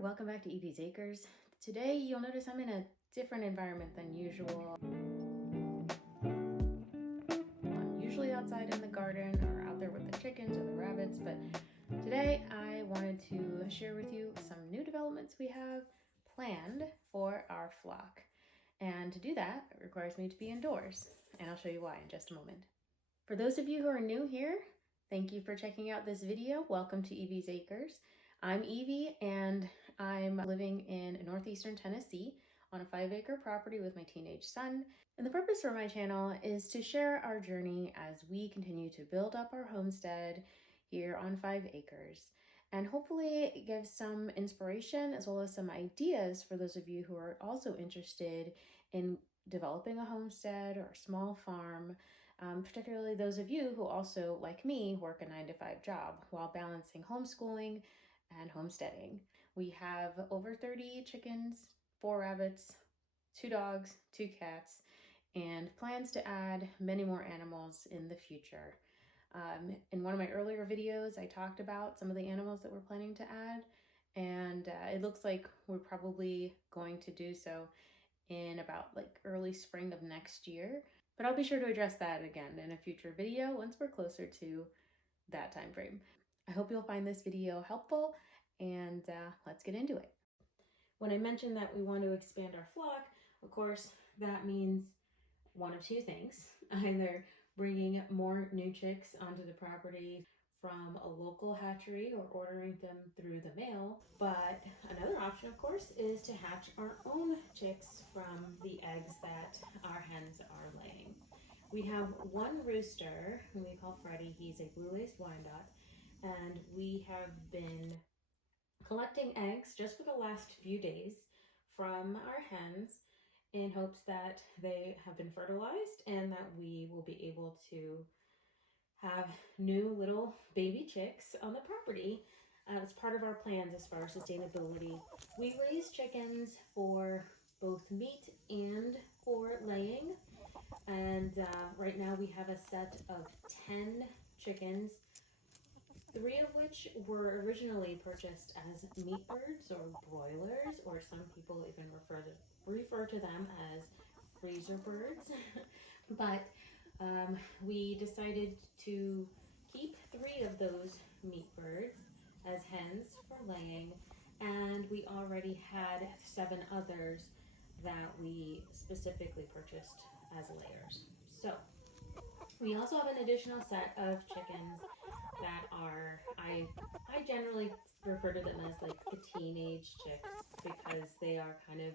welcome back to Evie's Acres. Today you'll notice I'm in a different environment than usual. I'm usually outside in the garden or out there with the chickens or the rabbits, but today I wanted to share with you some new developments we have planned for our flock. And to do that, it requires me to be indoors, and I'll show you why in just a moment. For those of you who are new here, thank you for checking out this video. Welcome to Evie's Acres. I'm Evie and I'm living in northeastern Tennessee on a 5-acre property with my teenage son. And the purpose for my channel is to share our journey as we continue to build up our homestead here on 5 acres. And hopefully give some inspiration as well as some ideas for those of you who are also interested in developing a homestead or a small farm. Particularly those of you who also, like me, work a 9-to-5 job while balancing homeschooling and homesteading. We have over 30 chickens, 4 rabbits, 2 dogs, 2 cats, and plans to add many more animals in the future. In one of my earlier videos, I talked about some of the animals that we're planning to add, and it looks like we're probably going to do so in about early spring of next year. But I'll be sure to address that again in a future video once we're closer to that time frame. I hope you'll find this video helpful, and let's get into it. When I mentioned that we want to expand our flock, of course, that means one of 2 things. Either bringing more new chicks onto the property from a local hatchery or ordering them through the mail. But another option, of course, is to hatch our own chicks from the eggs that our hens are laying. We have 1 rooster who we call Freddie. He's a blue-laced Wyandotte, and we have been collecting eggs just for the last few days from our hens in hopes that they have been fertilized and that we will be able to have new little baby chicks on the property as part of our plans as far as sustainability. We raise chickens for both meat and for laying, and right now we have a set of 10 chickens, 3 of which were originally purchased as meat birds or broilers, or some people even refer to them as freezer birds. But we decided to keep 3 of those meat birds as hens for laying, and we already had 7 others that we specifically purchased as layers. So we also have an additional set of chickens that are, I generally refer to them as like the teenage chicks, because they are kind of,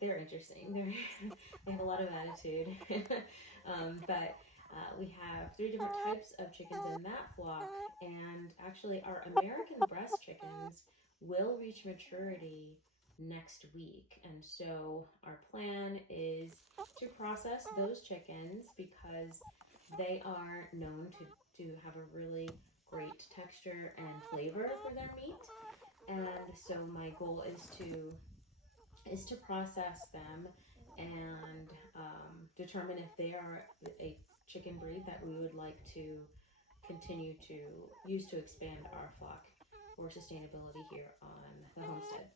they're interesting. They have a lot of attitude. But we have 3 different types of chickens in that flock, and actually our American breast chickens will reach maturity next week. And so our plan is to process those chickens because they are known to have a really great texture and flavor for their meat. And so my goal is to process them and determine if they are a chicken breed that we would like to continue to use to expand our flock for sustainability here on the homestead.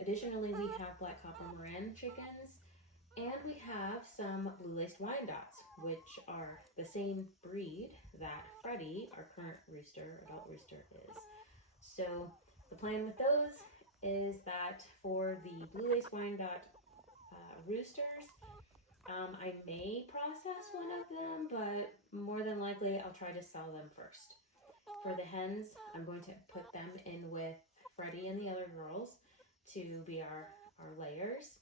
Additionally, we have black copper Maran chickens, and we have some blue-laced Wyandottes, which are the same breed that Freddie, our current adult rooster, is. So the plan with those is that for the blue-laced Wyandotte roosters, I may process one of them, but more than likely I'll try to sell them first. For the hens, I'm going to put them in with Freddie and the other girls to be our layers.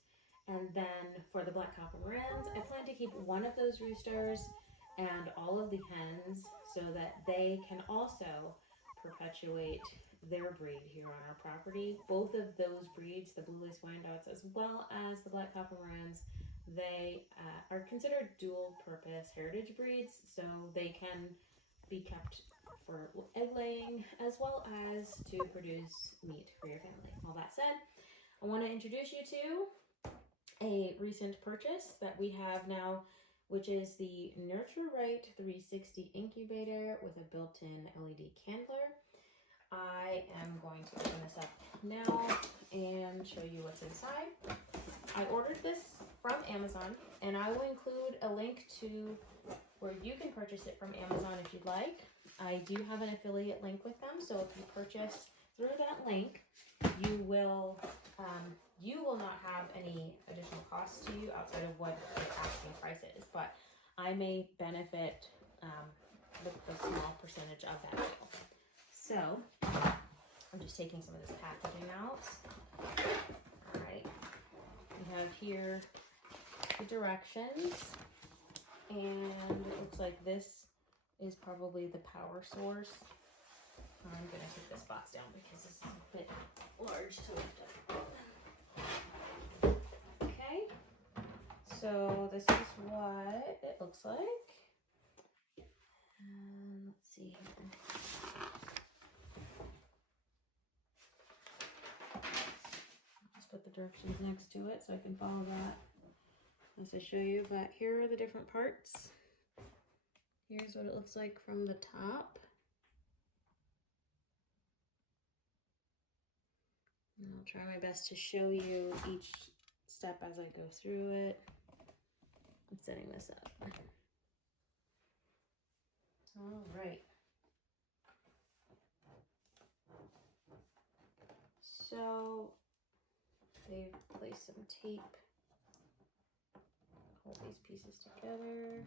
And then for the black copper Marans, I plan to keep one of those roosters and all of the hens so that they can also perpetuate their breed here on our property. Both of those breeds, the blue-laced Wyandottes as well as the black copper Marans, they are considered dual-purpose heritage breeds, so they can be kept for egg laying as well as to produce meat for your family. All that said, I want to introduce you to a recent purchase that we have now, which is the Nurture Right 360 incubator with a built-in LED candler. I am going to open this up now and show you what's inside. I ordered this from Amazon, and I will include a link to where you can purchase it from Amazon if you'd like. I do have an affiliate link with them, so if you purchase through that link, you will not have any additional costs to you outside of what the asking price is, but I may benefit with a small percentage of that sale. So I'm just taking some of this packaging out. All right, we have here the directions, and it looks like this is probably the power source. I'm gonna take this box down because this is a bit large to lift up. Okay, so this is what it looks like. Let's see here. Just put the directions next to it so I can follow that as I show you. But here are the different parts. Here's what it looks like from the top. And I'll try my best to show you each step as I go through it. I'm setting this up. All right. So they've placed some tape. Hold these pieces together.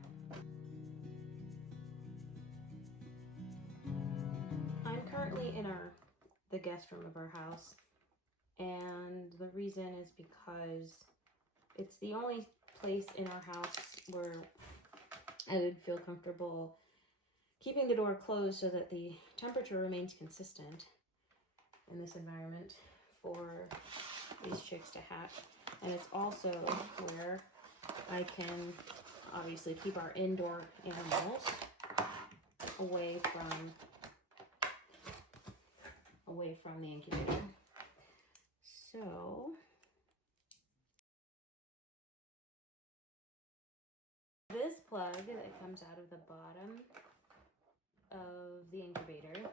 I'm currently in the guest room of our house, and the reason is because it's the only place in our house where I would feel comfortable keeping the door closed so that the temperature remains consistent in this environment for these chicks to hatch. And it's also where I can obviously keep our indoor animals away from the incubator. So this plug that comes out of the bottom of the incubator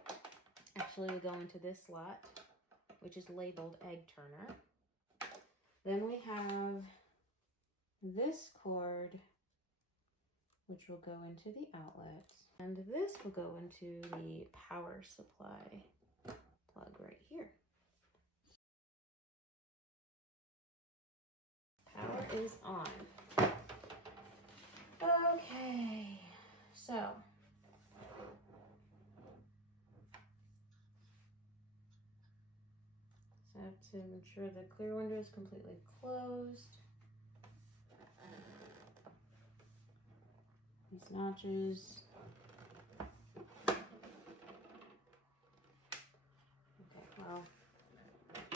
actually will go into this slot, which is labeled egg turner. Then we have this cord, which will go into the outlet, and this will go into the power supply plug right here. Power is on. Okay, so I have to ensure the clear window is completely closed. These notches. Okay, well, I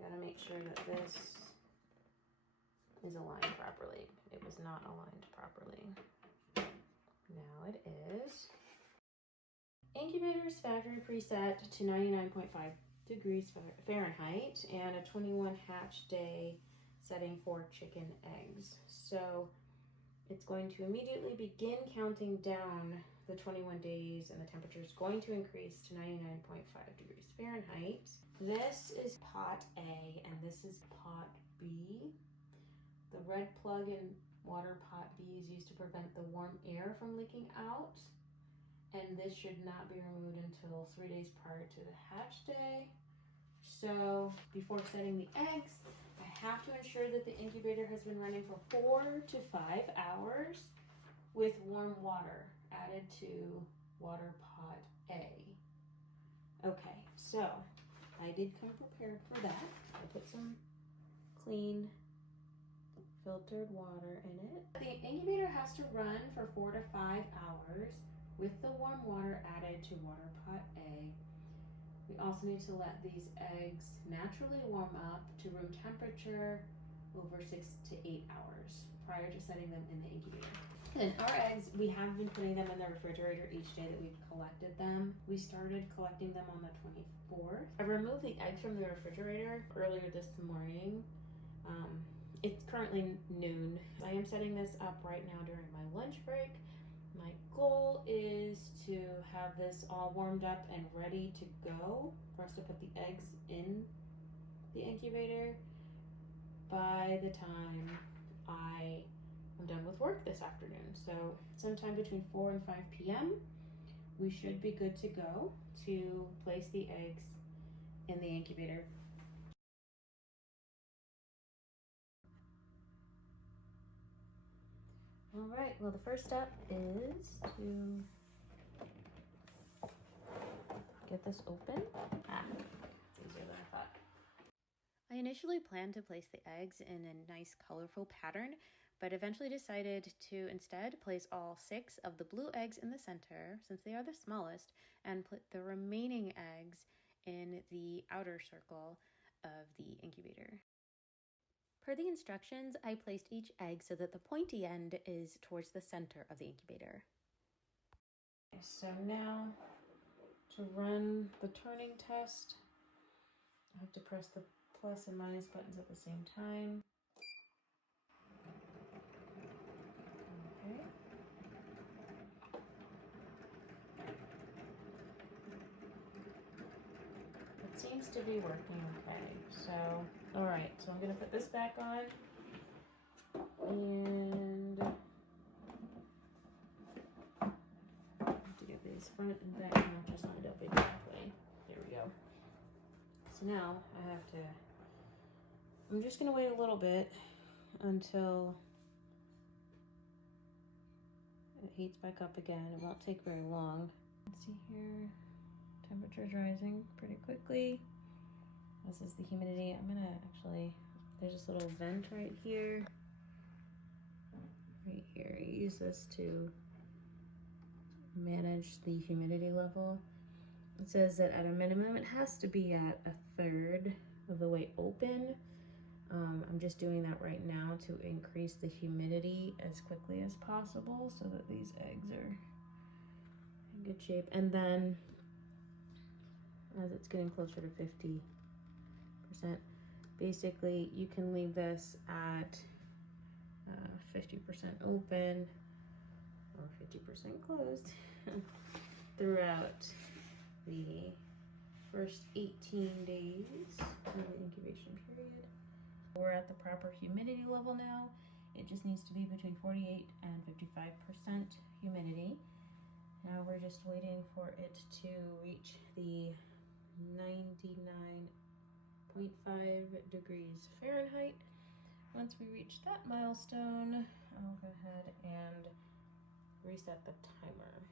gotta make sure that this is aligned properly. It was not aligned properly. Now it is. Incubator's factory preset to 99.5 degrees Fahrenheit and a 21 hatch day setting for chicken eggs. So it's going to immediately begin counting down the 21 days, and the temperature is going to increase to 99.5 degrees Fahrenheit. This is pot A and this is pot B. The red plug in water pot B is used to prevent the warm air from leaking out, and this should not be removed until 3 days prior to the hatch day. So before setting the eggs, I have to ensure that the incubator has been running for 4 to 5 hours with warm water added to water pot A. Okay, so I did come prepared for that. I put some clean filtered water in it. The incubator has to run for 4 to 5 hours with the warm water added to water pot A. We also need to let these eggs naturally warm up to room temperature over 6 to 8 hours prior to setting them in the incubator. And our eggs, we have been putting them in the refrigerator each day that we've collected them. We started collecting them on the 24th. I removed the eggs from the refrigerator earlier this morning. It's currently noon. I am setting this up right now during my lunch break, My goal is to have this all warmed up and ready to go for us to put the eggs in the incubator by the time I am done with work this afternoon. So sometime between 4 and 5 p.m. we should be good to go to place the eggs in the incubator. All right, well, the first step is to get this open. It's easier than I thought. I initially planned to place the eggs in a nice colorful pattern, but eventually decided to instead place all 6 of the blue eggs in the center, since they are the smallest, and put the remaining eggs in the outer circle of the incubator. Per the instructions, I placed each egg so that the pointy end is towards the center of the incubator. So now, to run the turning test, I have to press the plus and minus buttons at the same time. Okay. It seems to be working okay. So, all right, so I'm gonna put this back on and I have to get these front and back notches lined up exactly. There we go. So now I have to, I'm just gonna wait a little bit until it heats back up again. It won't take very long. Let's see here, temperature's rising pretty quickly. This is the humidity. I'm gonna actually, there's this little vent right here. Right here, I use this to manage the humidity level. It says that at a minimum, it has to be at 1/3 of the way open. I'm just doing that right now to increase the humidity as quickly as possible so that these eggs are in good shape. And then as it's getting closer to 50%, basically you can leave this at 50% open or 50% closed throughout the first 18 days of the incubation period. We're at the proper humidity level now. It just needs to be between 48 and 55% humidity. Now we're just waiting for it to reach the 99.5 degrees Fahrenheit. Once we reach that milestone, I'll go ahead and reset the timer.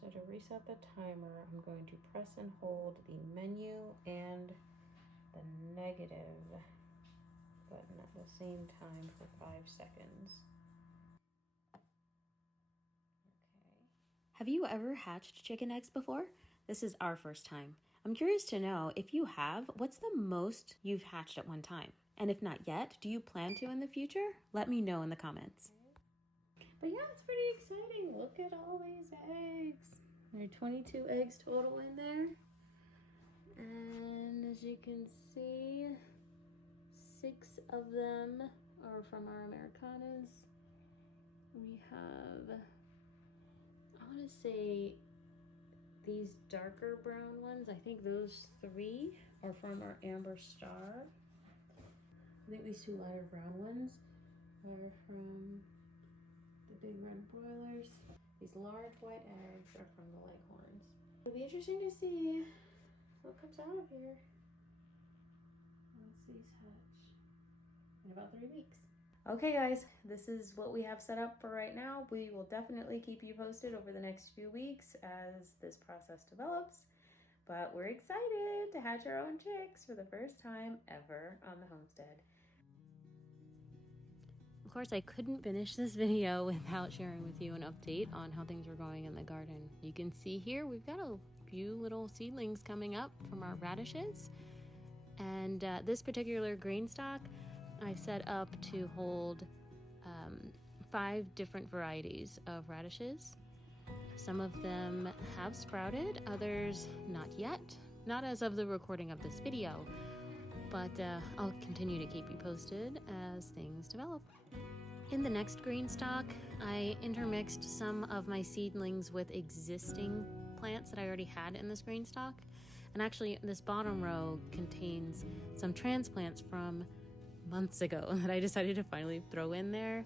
So to reset the timer, I'm going to press and hold the menu and the negative button at the same time for 5 seconds. Okay. Have you ever hatched chicken eggs before? This is our first time. I'm curious to know, if you have, what's the most you've hatched at one time? And if not yet, do you plan to in the future? Let me know in the comments. But yeah, it's pretty exciting. Look at all these eggs. There are 22 eggs total in there. And as you can see, 6 of them are from our Americanas. We have, I want to say, these darker brown ones. I think those 3 are from our Amber Star. I think these 2 lighter brown ones are from the big red broilers. These large white eggs are from the Leghorns. It'll be interesting to see what comes out of here once these hatch in about 3 weeks. Okay guys, this is what we have set up for right now. We will definitely keep you posted over the next few weeks as this process develops. But we're excited to hatch our own chicks for the first time ever on the homestead. Of course, I couldn't finish this video without sharing with you an update on how things are going in the garden. You can see here we've got a few little seedlings coming up from our radishes. And this particular grain stock I've set up to hold 5 different varieties of radishes. Some of them have sprouted, others not yet. Not as of the recording of this video, but I'll continue to keep you posted as things develop. In the next green stock, I intermixed some of my seedlings with existing plants that I already had in this green stock. And actually, this bottom row contains some transplants from months ago that I decided to finally throw in there.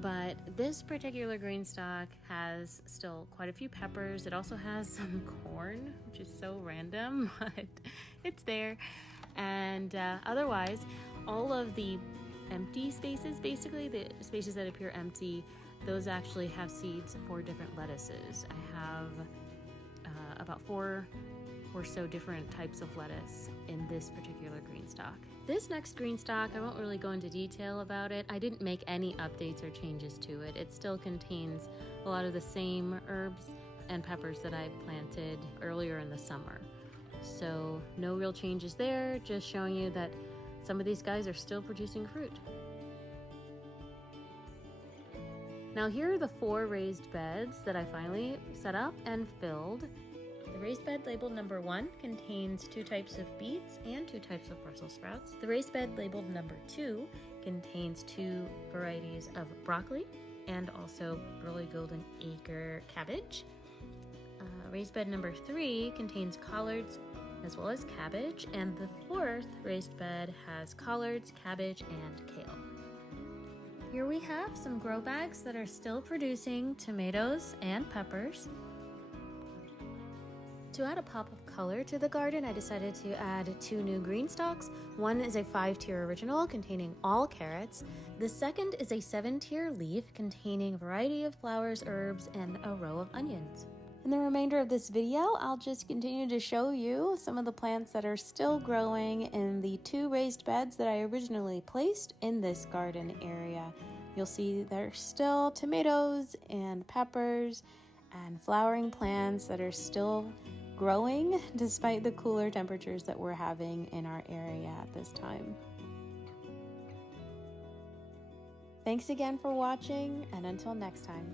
But this particular green stock has still quite a few peppers. It also has some corn, which is so random, but it's there. And otherwise, all of the empty spaces, basically the spaces that appear empty, those actually have seeds for different lettuces. I have about 4 or so different types of lettuce in this particular green stock. This next green stock, I won't really go into detail about it. I didn't make any updates or changes to it. It still contains a lot of the same herbs and peppers that I planted earlier in the summer. So no real changes there, just showing you that some of these guys are still producing fruit. Now here are the 4 raised beds that I finally set up and filled. The raised bed labeled number 1 contains 2 types of beets and 2 types of Brussels sprouts. The raised bed labeled number 2 contains 2 varieties of broccoli and also early golden acre cabbage. Raised bed number 3 contains collards as well as cabbage, and the 4th raised bed has collards, cabbage, and kale. Here we have some grow bags that are still producing tomatoes and peppers. To add a pop of color to the garden, I decided to add 2 new green stalks. One is a 5-tier original containing all carrots. The second is a 7-tier leaf containing a variety of flowers, herbs, and a row of onions. In the remainder of this video, I'll just continue to show you some of the plants that are still growing in the 2 raised beds that I originally placed in this garden area. You'll see there's still tomatoes and peppers and flowering plants that are still growing despite the cooler temperatures that we're having in our area at this time. Thanks again for watching, and until next time.